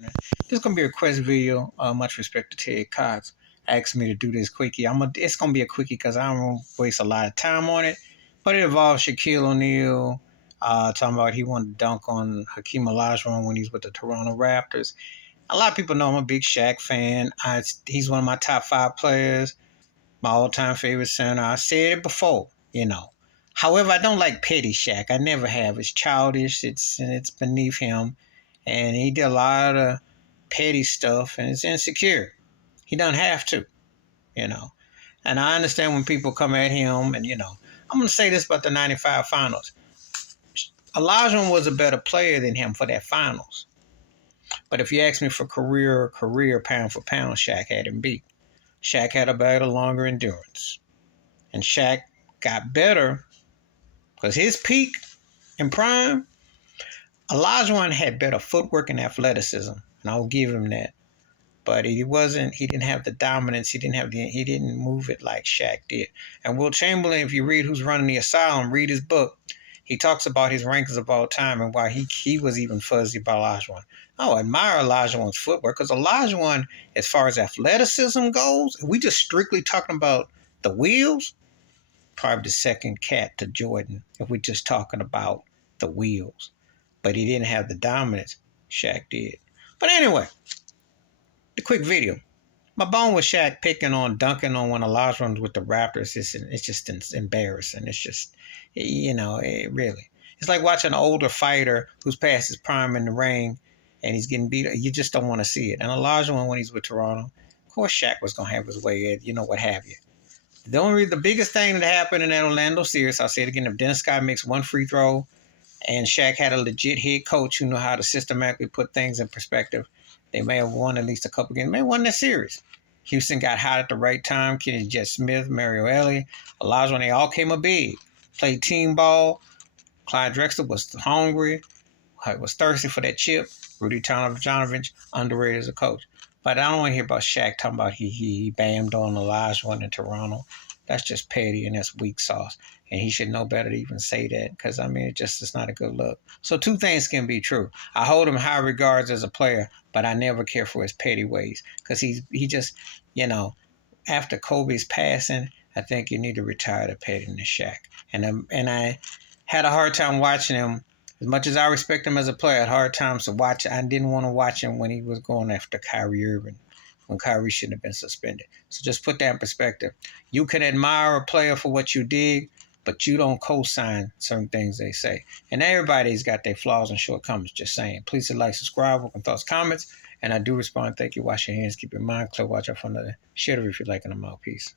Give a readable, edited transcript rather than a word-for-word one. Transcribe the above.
This is gonna be a request video. Much respect to Ted Cox asked me to do this quickie. It's gonna be a quickie because I don't want to waste a lot of time on it. But it involves Shaquille O'Neal talking about he wanted to dunk on Hakeem Olajuwon when he's with the Toronto Raptors. A lot of people know I'm a big Shaq fan. He's one of my top 5 players, my all-time favorite center. I said it before. However, I don't like petty Shaq. I never have. It's childish. It's beneath him, and he did a lot of petty stuff, and it's insecure. He doesn't have to. And I understand when people come at him, and I'm going to say this about the '95 Finals. Olajuwon was a better player than him for that Finals. But if you ask me for career, pound for pound, Shaq had him beat. Shaq had a better, longer endurance. And Shaq got better because his peak in prime, Olajuwon had better footwork and athleticism, and I'll give him that. But he didn't have the dominance. He didn't move it like Shaq did. And Will Chamberlain, if you read Who's Running the Asylum, read his book. He talks about his rankings of all time and why he was even fuzzy about Olajuwon. I admire Olajuwon's footwork because Olajuwon, as far as athleticism goes, if we just strictly talking about the wheels, probably the second cat to Jordan if we're just talking about the wheels. But he didn't have the dominance Shaq did. But anyway, the quick video. My bone with Shaq picking on, dunking on one of Olajuwon's with the Raptors. It's just embarrassing. It's just, it really. It's like watching an older fighter who's past his prime in the ring and he's getting beat. You just don't want to see it. And Olajuwon, when he's with Toronto, of course Shaq was going to have his way, what have you. The biggest thing that happened in that Orlando series, I'll say it again, if Dennis Scott makes one free throw and Shaq had a legit head coach who knew how to systematically put things in perspective, they may have won at least a couple games. They may have won that series. Houston got hot at the right time. Kenny Jet Smith, Mario Elie, Olajuwon, they all came up big. Played team ball. Clyde Drexler was hungry, was thirsty for that chip. Rudy Tomjanovich, underrated as a coach. But I don't want to hear about Shaq talking about he bammed on Olajuwon in Toronto. That's just petty and that's weak sauce. And he should know better to even say that because, it's not a good look. So 2 things can be true. I hold him high regards as a player, but I never care for his petty ways because he just, after Kobe's passing, I think you need to retire the pettiness, Shaq. And I had a hard time watching him. As much as I respect him as a player, I had hard times to watch. I didn't want to watch him when he was going after Kyrie Irving, when Kyrie shouldn't have been suspended. So just put that in perspective. You can admire a player for what you did, but you don't co-sign certain things they say. And everybody's got their flaws and shortcomings, just saying. Please hit like, subscribe, open thoughts, comments. And I do respond. Thank you. Wash your hands. Keep your mind clear. Watch out for another shitter if you're liking them out. Peace.